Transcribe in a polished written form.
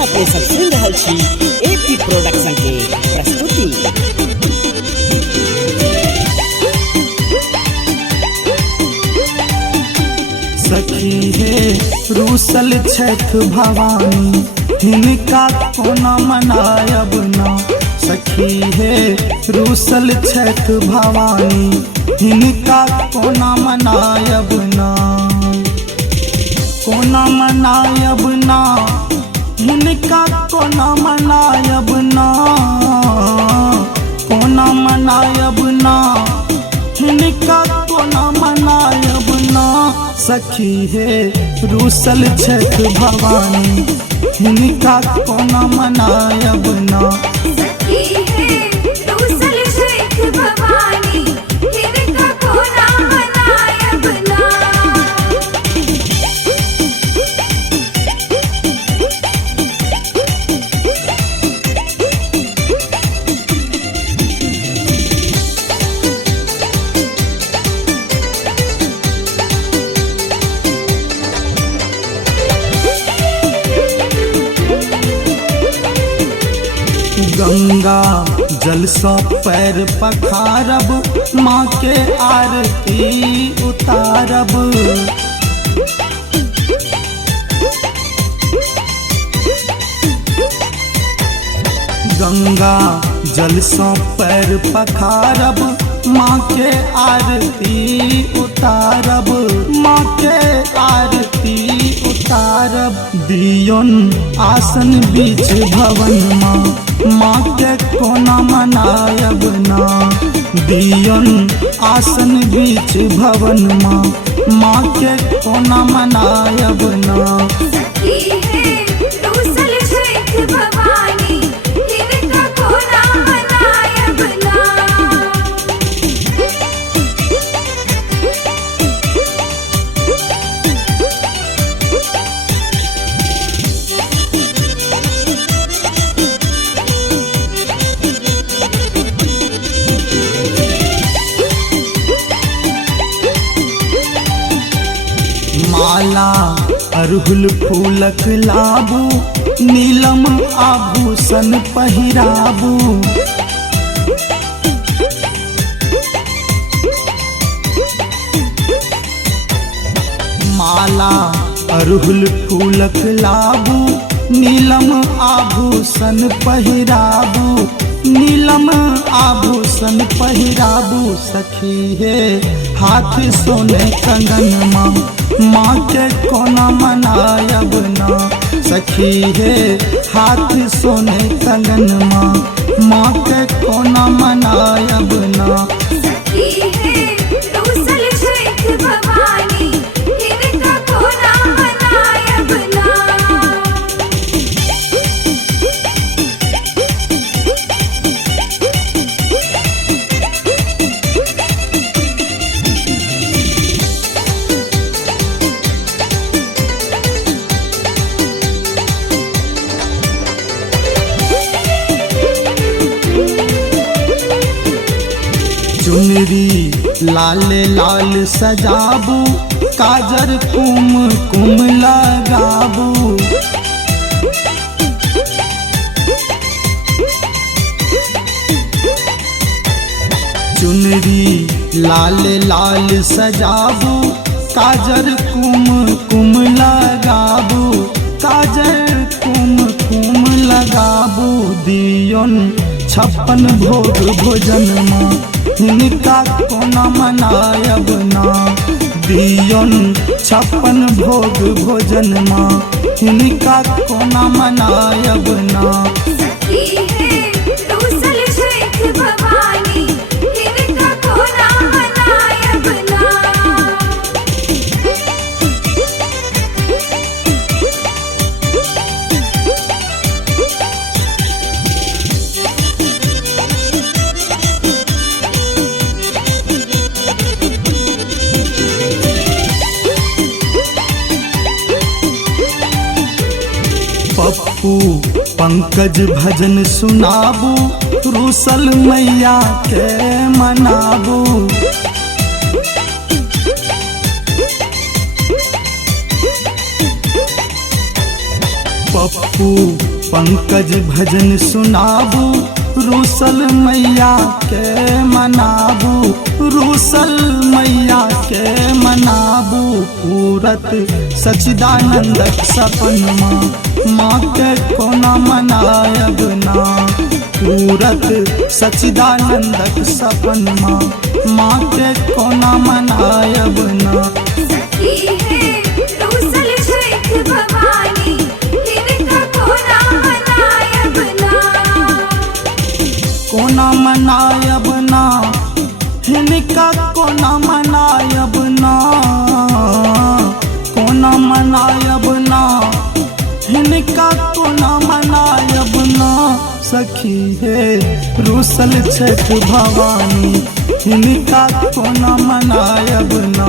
अखन अपने सब सुन रहल छी एपी प्रोडक्शन के प्रस्तुति। सखी हे रूसल छठ भवानी, हिनका कोना मनायब ना। सखी हे रूसल छठ भवानी, हिनका कोना मनायब ना। कोना मनायब ना, हिनका कोना मनायब ना। कोना मनायब ना, हिनका कोना मनायब ना। सखी हे रूसल छठ भवानी, हिनका कोना मनायब ना। सखी हे रूसल छठ भवानी, हिनका कोना मनायब ना। गंगा जल सँ पैर पखारब, माँ के आरती उतारब। गंगा जल सँ पैर पखारब, माँ के आरती उतारब। माँ के आरती उतारब। दियोन आसन बीच भवन माँ, माँ के कोना मनायब ना। दियोन आसन बीच भवन माँ, माँ के कोना मनायब ना। सखी हे रूसल छठ भवानी, हिनका कोना मनायब ना। माला अरहुल फूलक लाबू, नीलम आभूषण पहिराबू। माला अरहुल फूलक लाबू, नीलम आभूषण पहिराबू। नीलम आभूषण पहिराबू। सखी हे हाथ सोने कंगन माँ, माँ के कोना मनायब ना। सखी हे हाथ सोने कंगन माँ, माँ के कोना मनायब ना। सखी हे रूसल छठ भवानी, हिनका कोना मनायब ना। चुनरी लाल लाल सजाबू, काजर कुमकुम लगाबू। चुनरी लाल लाल सजाबू, काजर कुमकुम लगाबू। काजर कुमकुम लगाबू। दियोन 56 भोग भोजन माँ, हिनका कोना मनायब ना। दियोन 56 भोग भोजन माँ, हिनका कोना मनायब ना। सखी हे रूसल छठ भवानी, हिनका कोना मनायब ना। पप्पू पंकज भजन सुनाबू, रूसल मैया के मनाबू। पप्पू पंकज भजन सुनाबू रूसल मैया के मनाबू रूसल मैया के मनाबू पूरत सच्चिदानंदक सपनमा माँ के कोना मनायब ना पूरत सच्चिदानंदक सपनमा माँ के कोना मनायब ना सखी है रूसल शेख भवानी इनका कोना मनायब ना कोना मनायब ना हिनका कोना मनायब ना कोना मनायब ना हिनका कोना मनायब ना सखी है रूसल शेख भवानी हिनका कोना मनायब ना